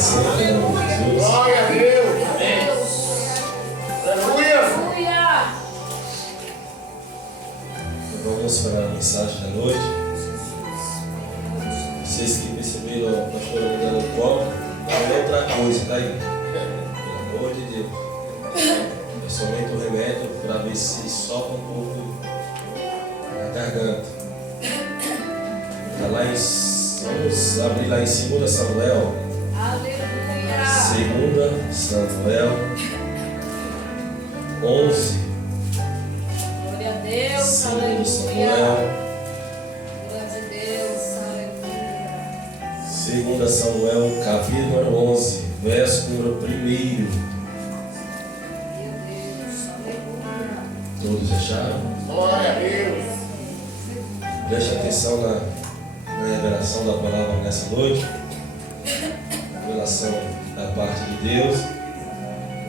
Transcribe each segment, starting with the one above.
sempre, em nome de Jesus. Glória a Deus. Aleluia. Vamos para a mensagem da noite. Vocês que perceberam a pastora me dando o copo, não é outra coisa, tá aí? Pelo amor de Deus. É somente um remédio para ver se sopra um pouco na garganta. Tá lá em, vamos abrir lá em 2 Samuel. Aleluia. 2 Samuel 11. Glória a Deus. 2 Aleluia. Samuel. Glória a Deus. Aleluia. 2 Samuel, capítulo número 11, verso número 1. Meu Deus. Aleluia. Todos acharam? Glória a Deus. Preste atenção na revelação da palavra nessa noite. Revelação da parte de Deus.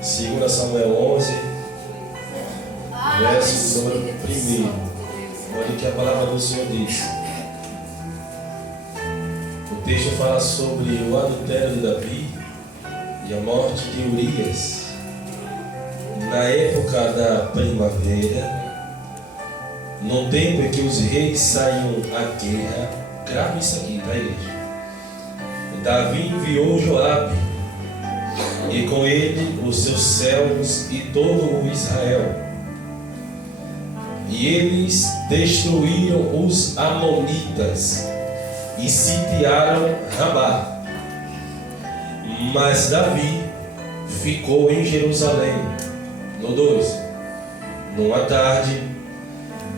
2 Samuel 11, verso número 1. Olha o que a palavra do Senhor diz. O texto fala sobre o adultério de Davi e a morte de Urias. Na época da primavera, no tempo em que os reis saíam à guerra, grave isso aqui, tá, igreja? Davi enviou Joabe, e com ele os seus servos e todo o Israel. E eles destruíram os amonitas e sitiaram Rabá. Mas Davi ficou em Jerusalém. No 2. Numa tarde,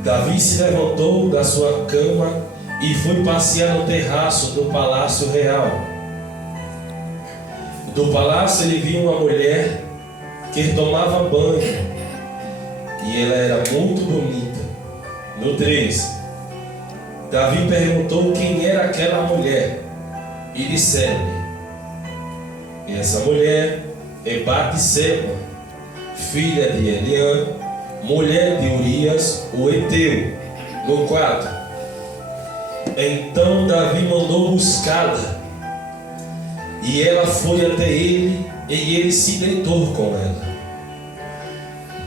Davi se levantou da sua cama e foi passear no terraço do palácio real. Do palácio ele viu uma mulher que tomava banho, e ela era muito bonita. No 3, Davi perguntou quem era aquela mulher, e disseram-lhe: essa mulher é Batseba, filha de Eliã, mulher de Urias, o Heteu. No 4, então Davi mandou buscá-la, e ela foi até ele, e ele se deitou com ela,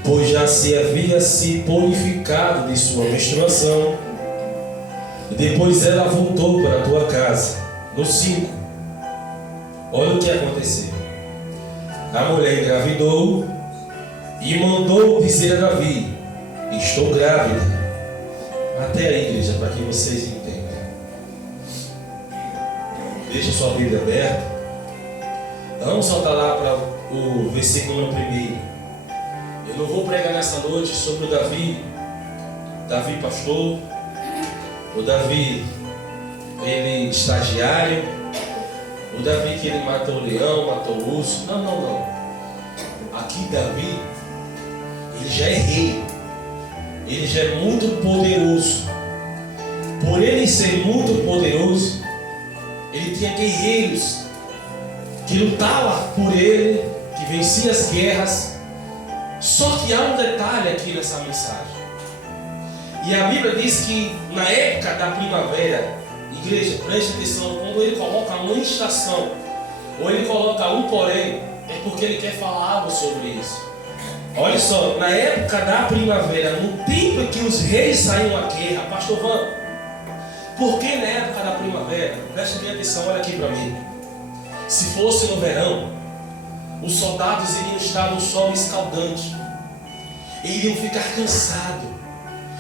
pois já se havia se purificado de sua menstruação. Depois ela voltou para a tua casa. No 5, olha o que aconteceu. A mulher engravidou e mandou dizer a Davi: estou grávida. Até a igreja, para que vocês entendam. Deixa sua Bíblia aberta. Vamos soltar lá para o versículo 1. Eu não vou pregar nessa noite sobre o Davi pastor, o Davi ele estagiário, o Davi que ele matou o leão, matou o urso. Não. Aqui Davi, ele já é rei, ele já é muito poderoso. Por ele ser muito poderoso, ele tinha guerreiros que lutavam por ele, que venciam as guerras. Só que há um detalhe aqui nessa mensagem. E a Bíblia diz que na época da primavera, igreja, preste atenção, quando ele coloca uma estação, ou ele coloca um porém, é porque ele quer falar algo sobre isso. Olha só, na época da primavera, no tempo em que os reis saíam à guerra, pastor Van, por que na época da primavera? Preste bem atenção, olha aqui para mim. Se fosse no verão, os soldados iriam estar no sol escaldante, iriam ficar cansados,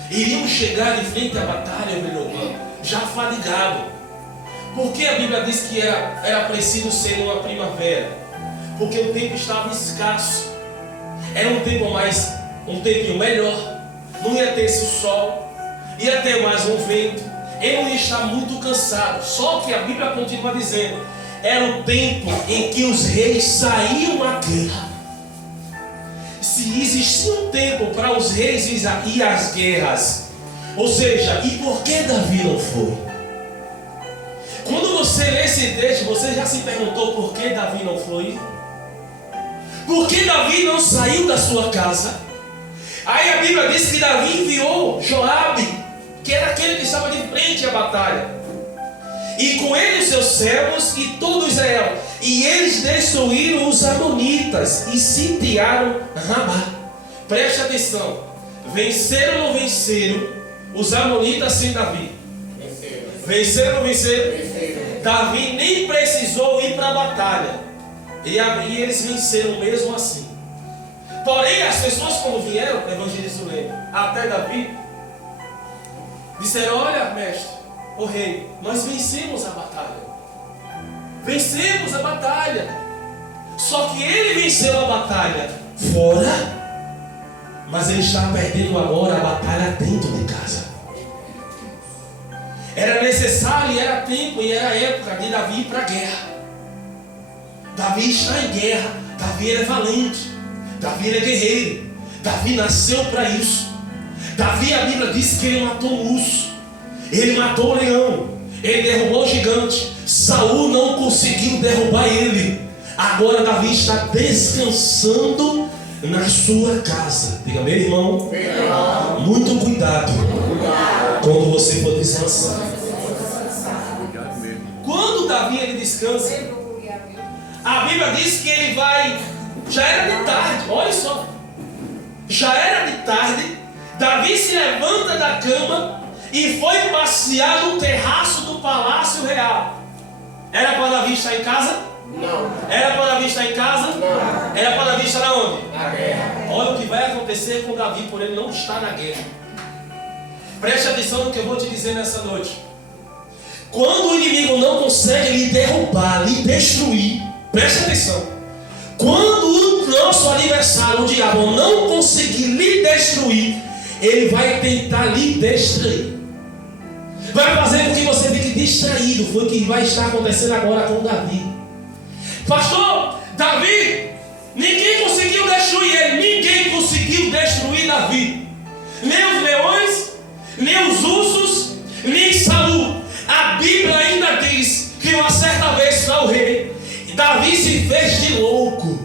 iriam chegar em frente à batalha, já fadigado. Por que a Bíblia diz que era preciso ser uma primavera? Porque o tempo estava escasso, era um tempinho melhor, não ia ter esse sol, ia ter mais um vento, ele não ia estar muito cansado. Só que a Bíblia continua dizendo: era o tempo em que os reis saíam à guerra. Se existia um tempo para os reis ir às guerras, ou seja, e por que Davi não foi? Quando você lê esse texto, você já se perguntou por que Davi não foi? Por que Davi não saiu da sua casa? Aí a Bíblia diz que Davi enviou Joabe, que era aquele que estava de frente à batalha, e com ele os seus servos e todo Israel. E eles destruíram os amonitas e sitiaram Rabá. Preste atenção. Venceram ou não venceram os amonitas sem Davi? Venceram ou não venceram? Davi nem precisou ir para a batalha. E eles venceram mesmo assim. Porém, as pessoas quando vieram, o evangelista lembra, até Davi, disseram: olha, mestre, o rei, nós vencemos a batalha. Vencemos a batalha. Só que ele venceu a batalha fora, mas ele está perdendo agora a batalha dentro de casa. Era necessário, e era tempo, e era época de Davi ir para a guerra. Davi está em guerra. Davi é valente. Davi é guerreiro. Davi nasceu para isso. Davi, a Bíblia diz que ele matou o urso, ele matou o leão, ele derrubou o gigante. Saul não conseguiu derrubar ele. Agora Davi está descansando na sua casa. Diga, meu irmão, muito cuidado quando você for descansar. Quando Davi ele descansa, a Bíblia diz que ele vai. Já era de tarde, olha só. Já era de tarde. Davi se levanta da cama e foi passear no terraço do palácio real. Era para Davi estar em casa? Não. Era para Davi estar em casa? Não. Era para Davi estar onde? Na guerra. Olha o que vai acontecer com Davi por ele não estar na guerra. Preste atenção no que eu vou te dizer nessa noite. Quando o inimigo não consegue lhe derrubar, lhe destruir, preste atenção. Quando o nosso adversário, o diabo, não conseguir lhe destruir, ele vai tentar lhe distrair. Vai fazer com que você fique distraído. Foi o que vai estar acontecendo agora com Davi. Pastor, Davi, ninguém conseguiu destruir ele. Ninguém conseguiu destruir Davi. Nem os leões, nem os ursos, nem Saul. A Bíblia ainda diz que uma certa vez para o rei, Davi se fez de louco.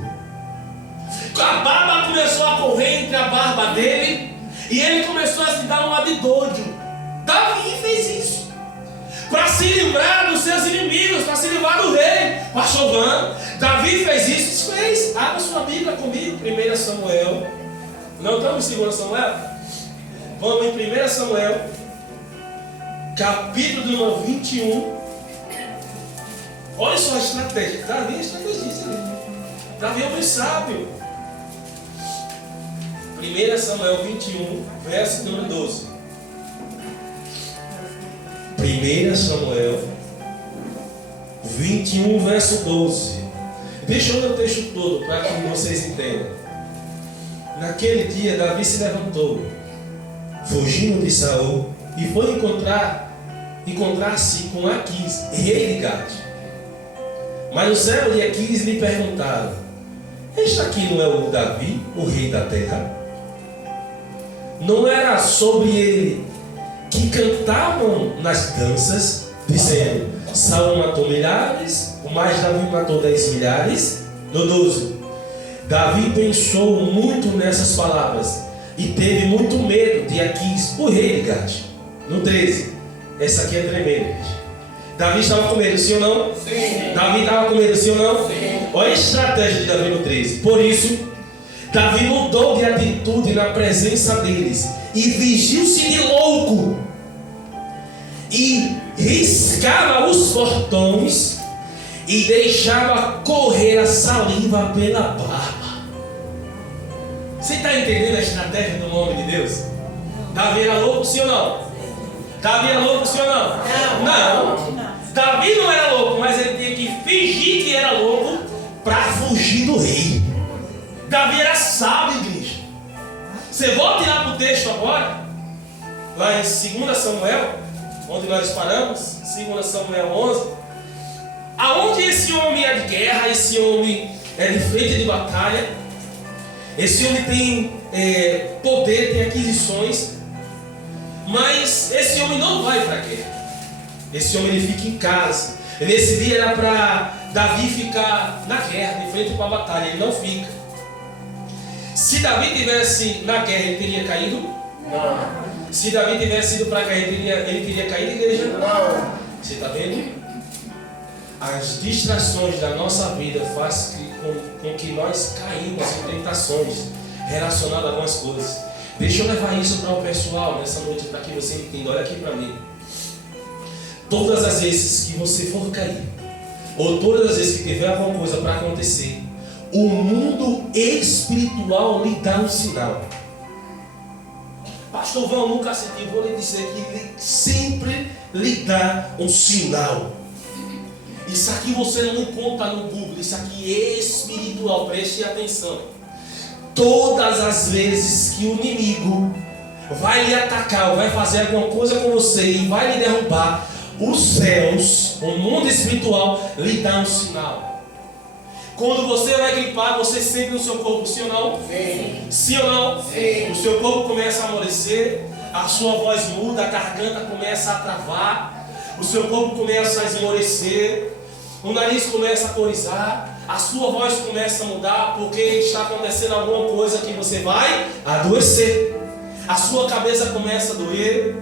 A barba começou a correr entre a barba dele e ele começou a se dar uma de doido. Davi fez isso para se livrar dos seus inimigos, para se livrar do rei. Pastor Van, Davi fez isso? Fez. Abra sua Bíblia comigo, 1 Samuel. Não estamos em 2 Samuel? Vamos em 1 Samuel, capítulo número 21. Olha só a estratégia. Davi é estrategista. Davi é um sábio. 1 Samuel 21, verso número 12. 1 Samuel 21, verso 12. Deixa eu ler o texto todo para que vocês entendam. Naquele dia Davi se levantou, fugindo de Saul, e foi encontrar-se com Aquis, rei de Gade. Mas os servos de Aquis lhe perguntaram: este aqui não é o Davi, o rei da terra? Não era sobre ele que cantavam nas danças, dizendo: Saul matou milhares, mas Davi matou 10 milhares? No 12, Davi pensou muito nessas palavras e teve muito medo de Aquis, o rei de Gade. No 13, essa aqui é tremenda. Davi estava com medo, sim ou não? Sim. Davi estava com medo, sim ou não? Sim. Olha a estratégia de Davi no 13. Por isso, Davi mudou de atitude na presença deles e fingiu-se de louco e riscava os portões e deixava correr a saliva pela barba. Você está entendendo a estratégia do nome de Deus? Davi era louco, sim ou não? Davi era louco, sim ou não? Não. Davi não era louco, mas ele tinha que fingir que era louco para fugir do rei. Davi era sábio, igreja. Você volta lá para o texto agora, lá em 2 Samuel, onde nós paramos, 2 Samuel 11, aonde esse homem é de guerra, esse homem é de frente de batalha, esse homem tem poder, tem aquisições, mas esse homem não vai para a guerra. Esse homem ele fica em casa. Nesse dia era para Davi ficar na guerra, de frente para a batalha. Ele não fica. Se Davi tivesse na guerra, ele teria caído? Não. Se Davi tivesse ido para a guerra, ele teria caído, igreja? Não. Você está vendo? as distrações da nossa vida fazem com que nós caímos em tentações relacionadas a algumas coisas. Deixa eu levar isso para o pessoal nessa noite, para que você entenda. Olha aqui para mim. Todas as vezes que você for cair, ou todas as vezes que tiver alguma coisa para acontecer, o mundo espiritual lhe dá um sinal. Pastor Vão, nunca senti, vou lhe dizer que ele sempre lhe dá um sinal. Isso aqui você não encontra no Google, isso aqui é espiritual, preste atenção. Todas as vezes que o inimigo vai lhe atacar, ou vai fazer alguma coisa com você e vai lhe derrubar, os céus, o mundo espiritual, lhe dá um sinal. Quando você vai gripar, você sente no seu corpo, sim ou não? Sim. Sim ou não? Sim. O seu corpo começa a amolecer, a sua voz muda, a garganta começa a travar, o seu corpo começa a esmorecer, o nariz começa a corizar, a sua voz começa a mudar, porque está acontecendo alguma coisa que você vai adoecer. A sua cabeça começa a doer,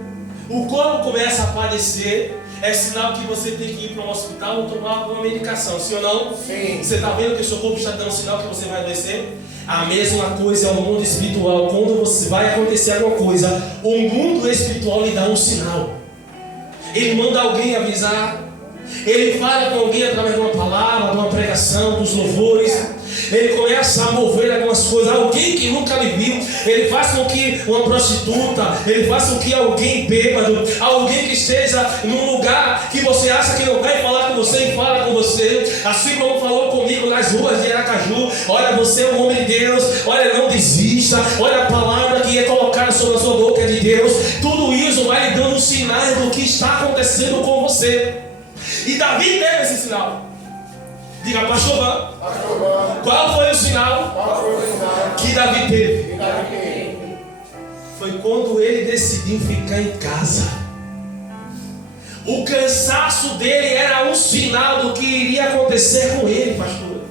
o corpo começa a padecer. É sinal que você tem que ir para um hospital ou tomar alguma medicação, sim ou não? Sim. Você está vendo que o seu corpo está dando sinal que você vai adoecer? A mesma coisa é o mundo espiritual. Quando você vai acontecer alguma coisa, o mundo espiritual lhe dá um sinal. Ele manda alguém avisar. Ele fala com alguém através de uma palavra, de uma pregação, dos louvores. Ele começa a mover algumas coisas. Alguém que nunca lhe viu. Ele faz com que uma prostituta, ele faz com que alguém bêbado, alguém que esteja num lugar que você acha que não vai falar com você e fala com você. Assim como falou comigo nas ruas de Aracaju. Olha, você é um homem de Deus. Olha, não desista. Olha a palavra que é colocada sobre a sua boca de Deus. Tudo isso vai lhe dando sinais do que está acontecendo com você. E Davi teve esse sinal. Diga, pastor Van, qual foi o sinal que Davi teve? Foi quando ele decidiu ficar em casa. O cansaço dele era um sinal do que iria acontecer com ele, pastor.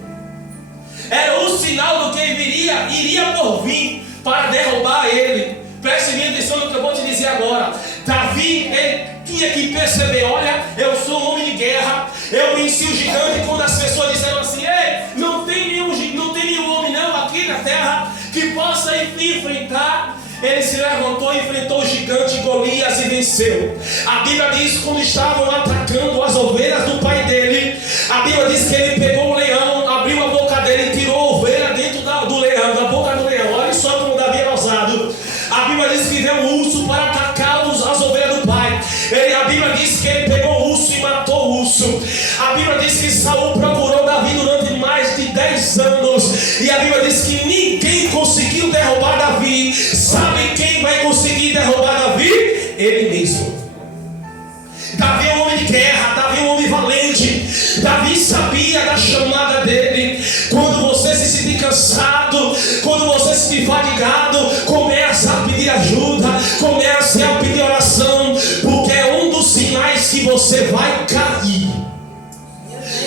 Era um sinal do que iria por vir para derrubar ele. Preste bem atenção no que eu vou te dizer agora. Davi, ele tinha que perceber: olha, eu sou um homem de guerra, eu venci o gigante. Quando as pessoas disseram assim: ei, não tem nenhum homem não aqui na terra que possa enfrentar, ele se levantou e enfrentou o gigante Golias e venceu. A Bíblia diz que quando estavam atacando as ovelhas do pai dele, a Bíblia diz que ele pegou o leão, abriu a boca dele e tirou a ovelha dentro do leão, da boca do leão. Olha só como Davi era ousado. A Bíblia diz que veio um urso para atacar as ovelhas do pai. A Bíblia diz que ele pegou o urso e matou o urso. A Bíblia diz que Saul procurou Davi durante mais de 10 anos. E a Bíblia diz que ninguém conseguiu derrubar Davi. Sabe quem vai conseguir derrubar Davi? Ele mesmo. Davi é um homem de guerra, Davi é um homem valente. Davi sabia da chamada dele. Quando você se sentir cansado, quando você se sentir fatigado, comece a pedir ajuda, comece a pedir oração, porque é um dos sinais que você vai cair.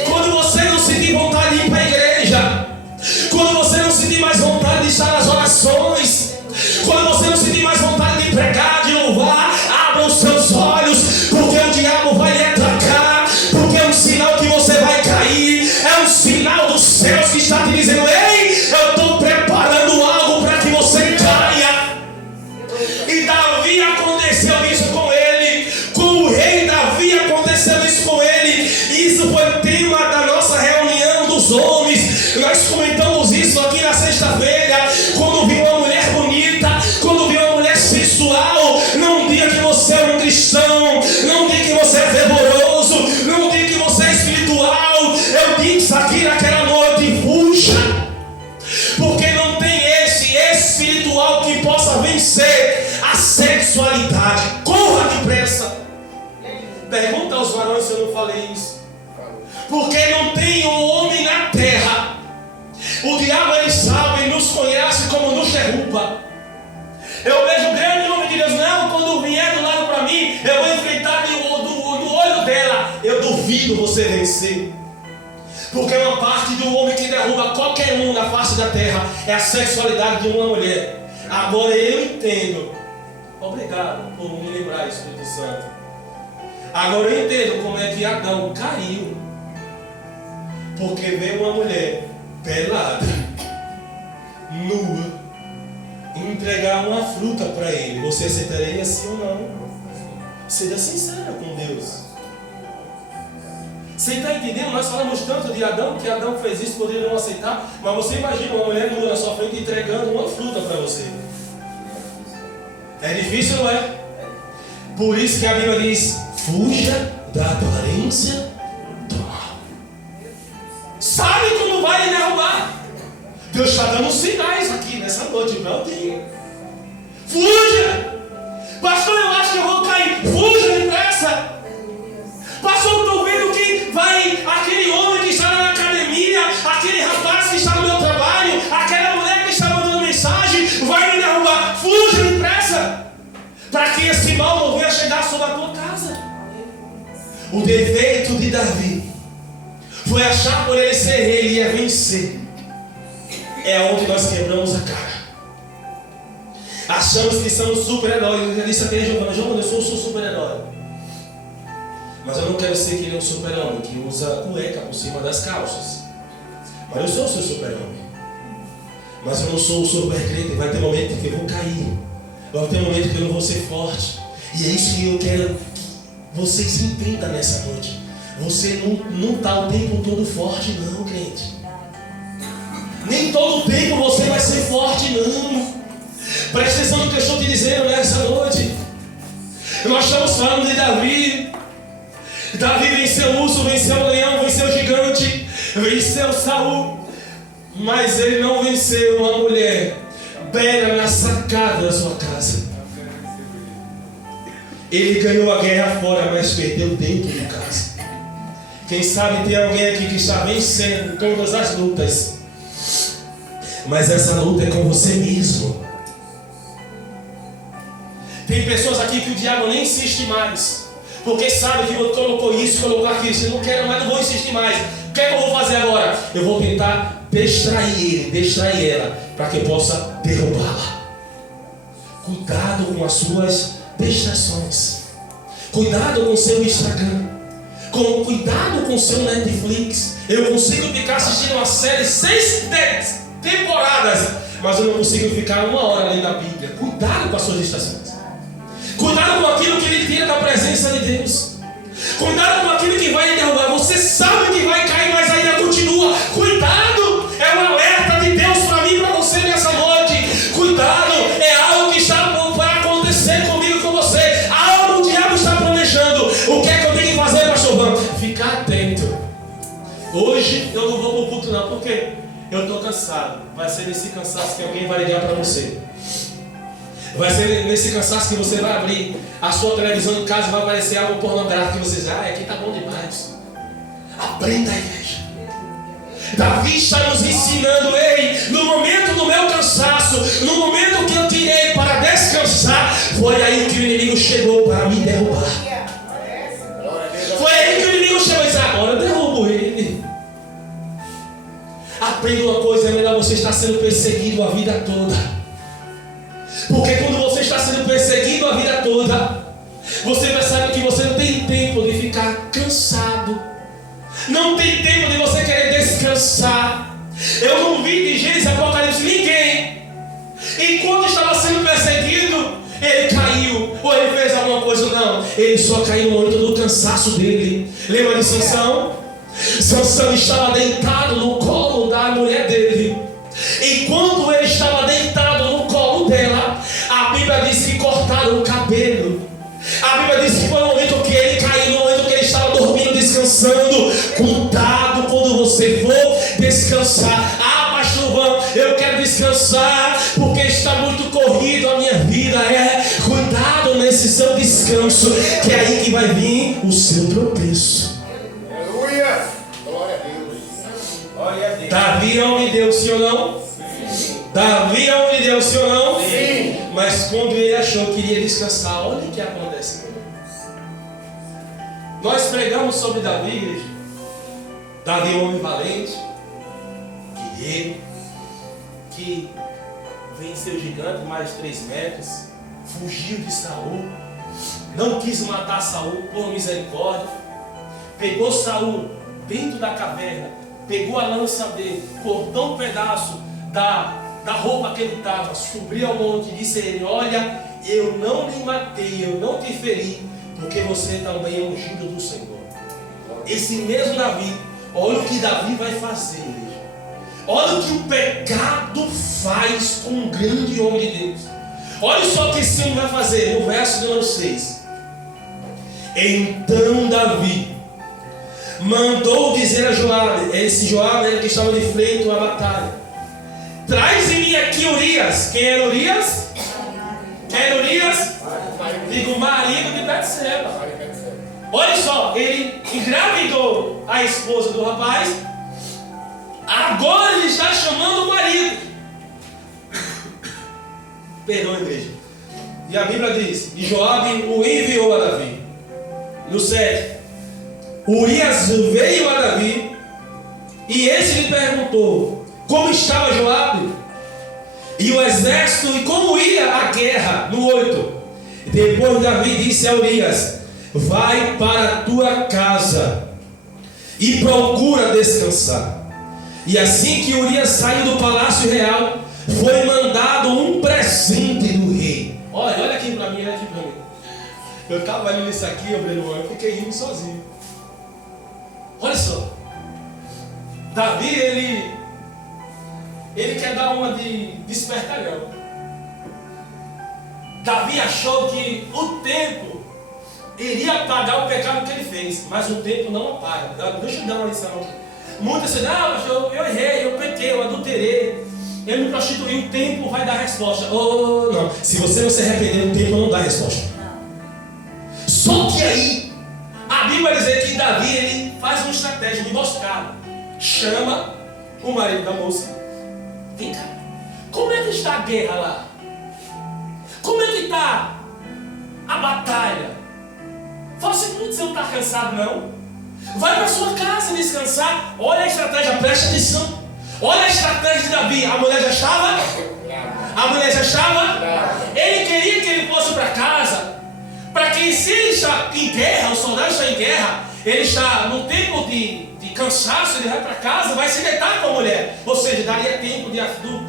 Quando você não sentir vontade de ir para a igreja, quando você não sentir mais vontade de estar nas orações, quando você não sentir mais vontade de pregar, de louvar, abra os seus olhos, porque o diabo vai lhe atacar, porque é um sinal que você vai cair, é um sinal dos céus que está te dizendo: ei, eu estou preparando algo para que você caia. E Davi aconteceu isso com ele, com o rei Davi aconteceu isso com ele. Isso foi tema da nossa reunião dos homens. Nós comentamos isso aqui na sexta-feira. Quando viu uma mulher bonita, quando viu uma mulher sensual, não diga que você é um cristão, não diga que você é fervoroso, não diga que você é espiritual. Eu disse aqui naquela noite: fuja, porque não tem esse espiritual que possa vencer a sexualidade. Corra depressa. Pergunta aos varões se eu não falei isso. Porque não tem um homem na terra. O diabo, ele sabe, ele nos conhece como nos derruba. Eu vejo um grande homem de Deus: não, quando vier do lado para mim, eu vou enfrentar do olho dela. Eu duvido você vencer. Porque uma parte do homem que derruba qualquer um na face da terra é a sexualidade de uma mulher. Agora eu entendo. Obrigado por me lembrar, Espírito Santo. Agora eu entendo como é que Adão caiu. porque veio uma mulher pelada, nua, entregar uma fruta para ele, você aceitaria sim ou não? Seja sincera com Deus. Você está entendendo? Nós falamos tanto de Adão, que Adão fez isso, poderia não aceitar, mas você imagina uma mulher nua na sua frente entregando uma fruta para você. É difícil, não é? Por isso que a Bíblia diz: fuja da aparência do mal. Sabe como vai lhe derrubar? Deus está dando sinais aqui nessa noite, meu Deus. Fuja! Pastor, eu acho que eu vou cair. Fuja depressa! Pastor, eu estou vendo que vai aquele homem que está na academia, aquele rapaz que está no meu trabalho, aquela mulher que está mandando mensagem, vai me derrubar. Fuja depressa! Para que esse mal não venha chegar sobre a tua casa. O defeito de Davi foi achar por ele ser rei, ele ia vencer. É onde nós quebramos a cara. Achamos que somos super-heróis. Eu já disse aqui a Giovana: eu sou super-herói. Mas eu não quero ser que ele é um super-homem que usa cueca por cima das calças. Mas eu sou o seu super-homem. Mas eu não sou o super-crente. Vai ter momento que eu vou cair. Vai ter momento que eu não vou ser forte. E é isso que eu quero que vocês entendam nessa noite. Você não está o tempo todo forte, não, crente. Nem todo tempo você vai ser forte, não. Preste atenção no que eu estou te dizendo nessa noite. Nós estamos falando de Davi. Davi venceu o urso, venceu o leão, venceu o gigante, venceu Saul. Mas ele não venceu uma mulher bela na sacada da sua casa. Ele ganhou a guerra fora, mas perdeu dentro de casa. Quem sabe tem alguém aqui que está vencendo todas as lutas, mas essa luta é com você mesmo. Tem pessoas aqui que o diabo nem insiste mais, porque sabe que você colocou isso, colocou aquilo. Você não quer mais, não vou insistir mais. O que é que eu vou fazer agora? Eu vou tentar distrair ele, distrair ela, para que eu possa derrubá-la. Cuidado com as suas distrações. Cuidado com o seu Instagram. Cuidado com o seu Netflix. Eu consigo ficar assistindo uma série 6 temporadas, mas eu não consigo ficar 1 hora lendo a Bíblia. Cuidado com as suas distrações. Cuidado com aquilo que lhe tira da presença de Deus. Cuidado com aquilo que vai lhe derrubar. Você sabe que vai cair, mas ainda continua. Cuidado, é um alerta de Deus para mim e para você nessa noite. Cuidado, é algo que está para acontecer comigo e com você. Algo o diabo está planejando. O que é que eu tenho que fazer, pastor Van? Ficar atento. Hoje eu não vou para o culto não, porque eu estou cansado. Vai ser nesse cansaço que alguém vai ligar para você. Vai ser nesse cansaço que você vai abrir a sua televisão em casa e vai aparecer algo pornográfico que você diz: aqui está bom demais. Aprenda, igreja. Davi está nos ensinando: ei, no momento do meu cansaço, no momento que eu tirei para descansar, foi aí que o inimigo chegou para me derrubar. Foi aí que o inimigo chegou e disse: agora eu derrubo ele. Aprenda uma coisa: é melhor você estar sendo perseguido a vida toda. Porque quando você está sendo perseguido a vida toda, você percebe que você não tem tempo de ficar cansado. Não tem tempo de você querer descansar. Eu não vi de Gênesis Apocalipse ninguém. E quando estava sendo perseguido, ele caiu. Ou ele fez alguma coisa, não. Ele só caiu no momento do cansaço dele. Lembra de Sansão? Sansão estava deitado no colo da mulher dele. E quando ele estava deitado no colo dela, a Bíblia diz que cortaram o cabelo. A Bíblia diz que foi o momento que ele caiu, no momento que ele estava dormindo, descansando. Cuidado quando você for descansar. Pastor Van, eu quero descansar porque está muito corrido a minha vida. Cuidado nesse seu descanso, que é aí que vai vir o seu tropeço. Aleluia! Glória a Deus. Glória a Deus. Davi é homem de Deus, sim ou não? Sim. Davi é homem de Deus, sim ou não? Sim. Mas quando ele achou que iria descansar, olha o que acontece. Nós pregamos sobre Davi, igreja. Davi é um homem valente, guerreiro, que venceu o gigante mais de 3 metros, fugiu de Saul, não quis matar Saul por misericórdia, pegou Saul dentro da caverna, pegou a lança dele, cortou um pedaço da roupa que ele estava, subiu ao monte e disse a ele: olha, eu não lhe matei, eu não te feri, porque você também é ungido do Senhor. Esse mesmo Davi, olha o que Davi vai fazer, igreja. Olha o que o pecado faz com um grande homem de Deus. Olha só o que esse homem vai fazer no verso número 6. Então Davi mandou dizer a Joabe, esse Joabe era que estava de frente à batalha: traz-me aqui Urias. Quem era Urias? Quem era Urias? Digo, marido de Betseba. Olha só, ele engravidou a esposa do rapaz. Agora ele está chamando o marido. Perdão, igreja. E a Bíblia diz: e Joabe o enviou a Davi. No 7, Urias veio a Davi, e esse lhe perguntou como estava Joabe e o exército, e como ia a guerra. No 8, depois Davi disse a Urias: vai para a tua casa e procura descansar. E assim que Urias saiu do palácio real, foi mandado um presente do rei. Olha aqui para mim, olha aqui para mim. Eu estava ali nisso aqui, eu fiquei rindo sozinho. Olha só. Davi, ele quer dar uma de espertalhão. Davi achou que o tempo iria apagar o pecado que ele fez, mas o tempo não apaga. Deixa eu dar uma lição aqui. Muitas dizem: eu errei, eu pequei, eu adulterei, eu me prostituí, o tempo vai dar resposta. Oh, não. Se você não se arrepender, o tempo não dá resposta. Só que aí, a Bíblia vai dizer que Davi, ele faz uma estratégia de emboscada. Chama o marido da moça. Vem cá, como é que está a guerra lá? Como é que está a batalha? Fala assim: você não está cansado não? Vai para sua casa descansar. Olha a estratégia, preste atenção. Olha a estratégia de Davi. A mulher já estava? Ele queria que ele fosse para casa, para que, se ele está em guerra, o soldado está em guerra, ele está no tempo de cansaço, ele vai para casa, vai se deitar com a mulher. Ou seja, daria tempo de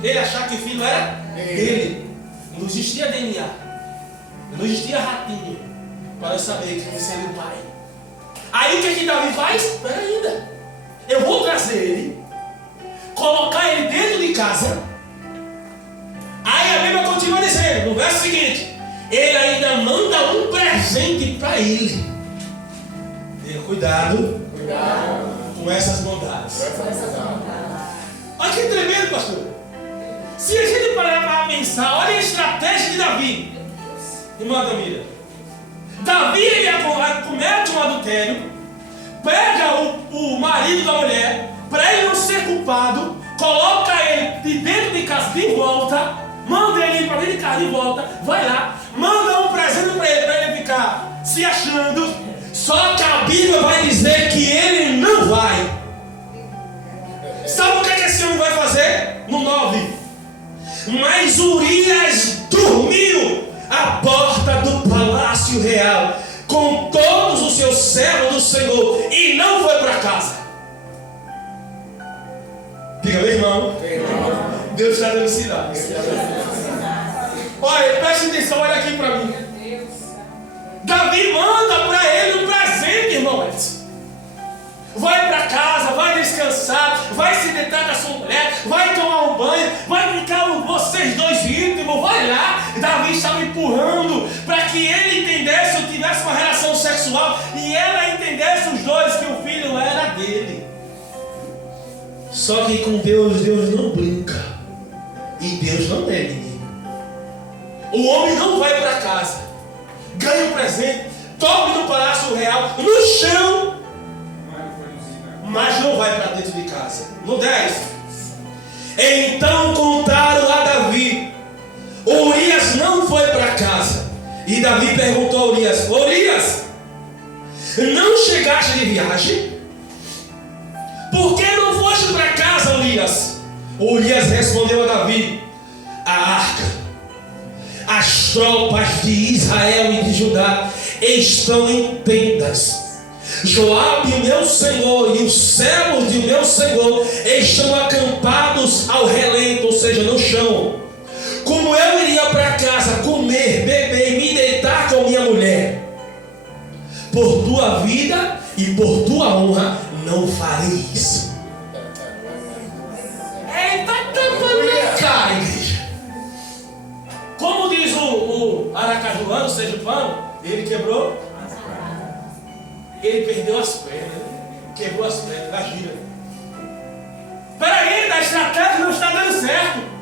ele achar que o filho era dele. Não existia DNA, não existia ratinho para saber que você era o pai. Aí o que Davi faz? Espera ainda, eu vou trazer ele, colocar ele dentro de casa. Aí a Bíblia continua dizendo, no verso seguinte, ele ainda manda um presente para ele. Tenha cuidado com essas bondades. Olha que tremendo, pastor. Se a gente parar para pensar, olha a estratégia de Davi. Irmã Damira, Davi, ele comete um adultério, pega o marido da mulher, para ele não ser culpado, coloca ele de dentro de casa de volta, manda ele para dentro de casa de volta, vai lá, manda um presente para ele ficar se achando. Só que a Bíblia vai dizer que ele não vai. Sabe o que esse homem vai fazer? No 9. Mas Urias dormiu à porta do palácio real com todos os seus servos do Senhor e não foi para casa. Diga, meu irmão, Deus está dando sinais. Olha, preste atenção, olha aqui para mim. Davi manda para ele um presente, irmãos. Vai para casa, vai descansar, vai se deitar com a sua mulher, vai tomar um banho, vai ficar vocês dois íntimos, vai lá. Davi estava empurrando para que ele entendesse ou tivesse uma relação sexual e ela entendesse os dois que o filho era dele. Só que com Deus não brinca. E Deus não é menino. O homem não vai para casa, ganha um presente, dorme no palácio real, no chão, mas não vai para dentro de casa. No 10. Então contaram a Davi. Urias não foi para casa. E Davi perguntou a Urias: Urias, não chegaste de viagem? Por que não foste para casa, Urias? Urias respondeu a Davi: a arca, as tropas de Israel e de Judá estão em tendas Joabe, meu senhor, e os servos de meu senhor estão acampados ao relento, ou seja, no chão. Como eu iria para casa comer, beber e me deitar com minha mulher, por tua vida e por tua honra não farei isso. Eita, tampa, cara, igreja. Como diz o aracajuano, sergipano, ele quebrou, ele perdeu as pernas, quebrou as pernas da gira. Peraí, a estratégia não está dando certo.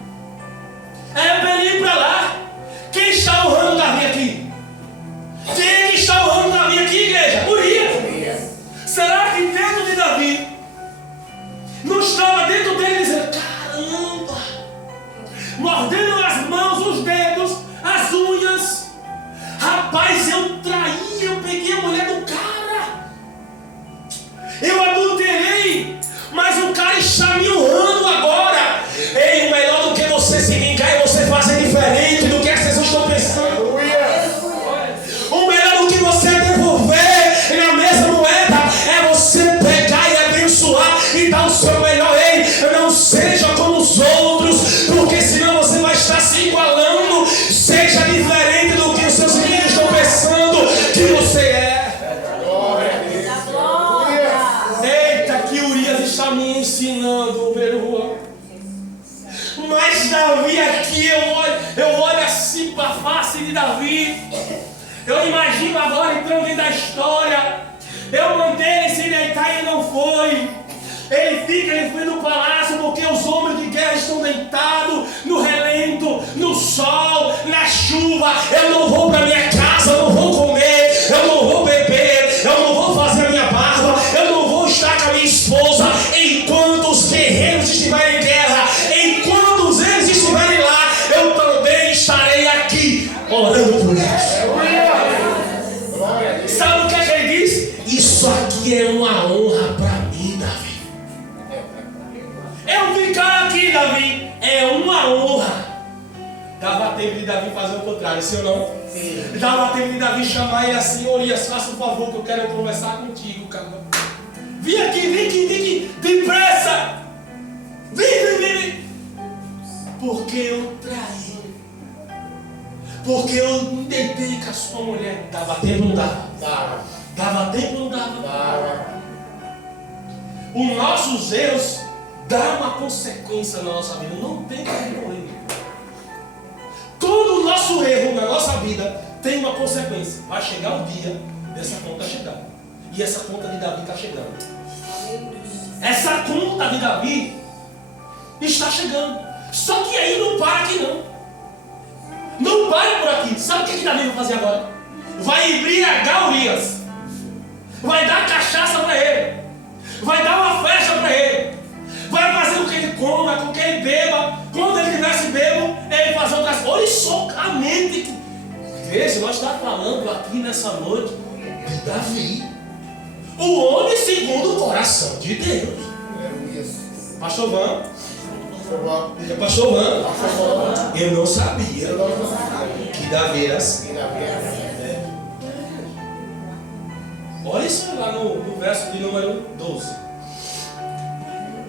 É para ele ir para lá. Quem está honrando Davi aqui? Quem é que está honrando Davi aqui, igreja? Urias. Será que dentro de Davi não estava dentro dele dizendo: caramba, mordendo as mãos, os dedos, as unhas, rapaz, eu traí, eu peguei a mulher do cara, eu adulterei, mas o cara está me honrando agora. Ei, o melhor do que você se vingar é você fazer diferente do que as pessoas estão pensando. O melhor do que você devolver na mesma moeda é você pegar e abençoar e dar o seu melhor. Ei, não seja como os outros, porque senão você vai estar se igualando. Seja diferente do que os seus inimigos estão pensando que você é. Eita, que Urias está me ensinando, perua. Mas Davi aqui, eu olho assim para a face de Davi. Eu imagino agora entrando dentro da história. Eu mandei ele se deitar e ele não foi. Ele foi no palácio porque os homens de guerra estão deitados no relento, no sol, na chuva. Eu não vou para minha casa, eu não vou comer, eu não vou beber, eu não vou fazer a minha barba, eu não vou estar com a minha esposa enquanto os guerreiros estiverem em guerra. Enquanto eles estiverem lá, eu também estarei aqui orando por eles. Sabe o que ele diz? Isso aqui é uma honra para mim, Davi. Eu ficar aqui, Davi, é uma honra. Dava tempo de Davi fazer o contrário, sim ou não? Sim. Dava tempo de Davi chamar ele assim: Urias, faça um favor que eu quero conversar contigo, cara. Vem aqui, depressa. Vem. Porque eu traí. Porque eu me deitei com a sua mulher. Dava tempo ou não dava? Dava tempo ou não dava? Os nossos erros dão uma consequência na nossa vida. Não tem como correr. Todo o nosso erro na nossa vida tem uma consequência. Vai chegar o dia dessa conta chegar. E essa conta de Davi está chegando. Essa conta de Davi está chegando. Só que aí não para aqui não. Não para por aqui. Sabe o que Davi vai fazer agora? Vai embriagar Urias. Vai dar cachaça para ele. Vai dar uma festa para ele. Vai fazer com que ele coma, com que ele beba. Quando ele tivesse bebo, ele fazer outras coisas. Olha só a mente que... Veja, nós estamos falando aqui nessa noite de Davi. O homem segundo o coração de Deus. Pastor Van. Pastor Van. Eu não sabia que Davi era assim. Olha isso lá no verso de número 12.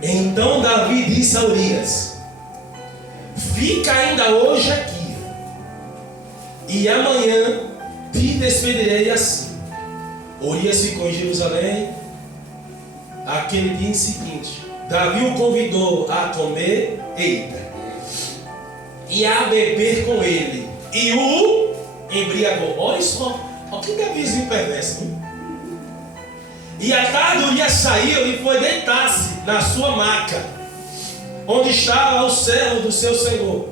Então Davi disse a Urias: fica ainda hoje aqui, e amanhã te despedirei assim. Urias ficou em Jerusalém. Aquele dia seguinte, Davi o convidou a comer e a beber com ele, e o embriagou. Olha só, olha que Davizinho perverso, hein? E à tarde Urias saiu e foi deitar-se na sua maca, onde estava o servo do seu senhor,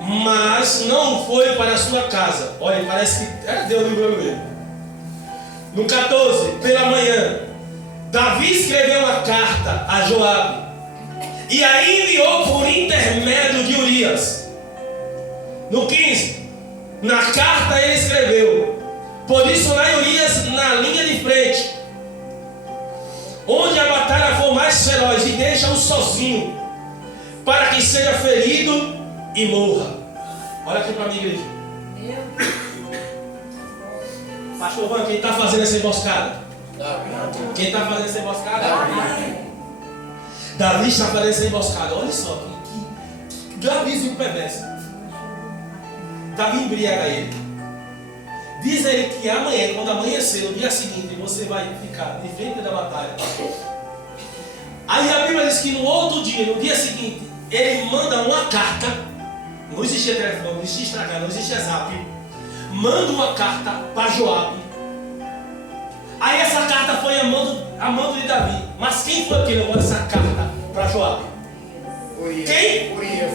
mas não foi para a sua casa. Olha, parece que era Deus livrando ele. No 14, pela manhã, Davi escreveu uma carta a Joabe e a enviou por intermédio de Urias. No 15, na carta ele escreveu: posicionai Urias na linha de frente, onde a batalha for mais feroz, e deixa-o sozinho, para que seja ferido e morra. Olha aqui para mim, igreja. Pastor Van, quem está fazendo essa emboscada? Quem está fazendo essa emboscada? Davi está fazendo essa emboscada. Olha só, que Davizinho perverso. Davi embriaga ele. Diz a ele que amanhã, quando amanhecer, no dia seguinte, você vai ficar de frente da batalha. Aí a Bíblia diz que no outro dia, no dia seguinte, ele manda uma carta. Não existia telefone, não existia Instagram, não existia Zap. Manda uma carta para Joabe. Aí essa carta foi a mando de Davi. Mas quem foi que levou essa carta para Joabe? Urias. Quem? Urias.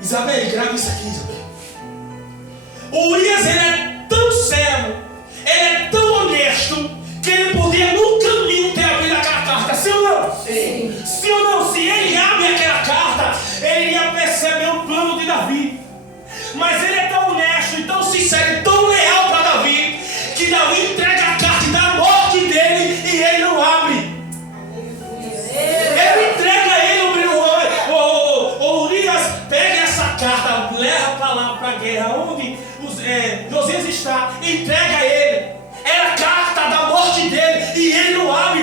Isabel, grava isso aqui, Isabel. O Urias, ele é tão servo, ele é tão honesto, que ele podia no caminho ter abrido aquela carta. Sim ou não? Sim. Sim ou não? Se ele abre aquela carta, ele ia perceber o plano de Davi. Mas ele é tão honesto e tão sincero e tão leal para Davi, que Davi entrega a carta e dá a morte dele e ele não abre. Ele entrega a ele, o Urias pega essa carta, leva para lá, para a guerra, onde Josias está, entrega a ele. Era a carta da morte dele e ele não abre.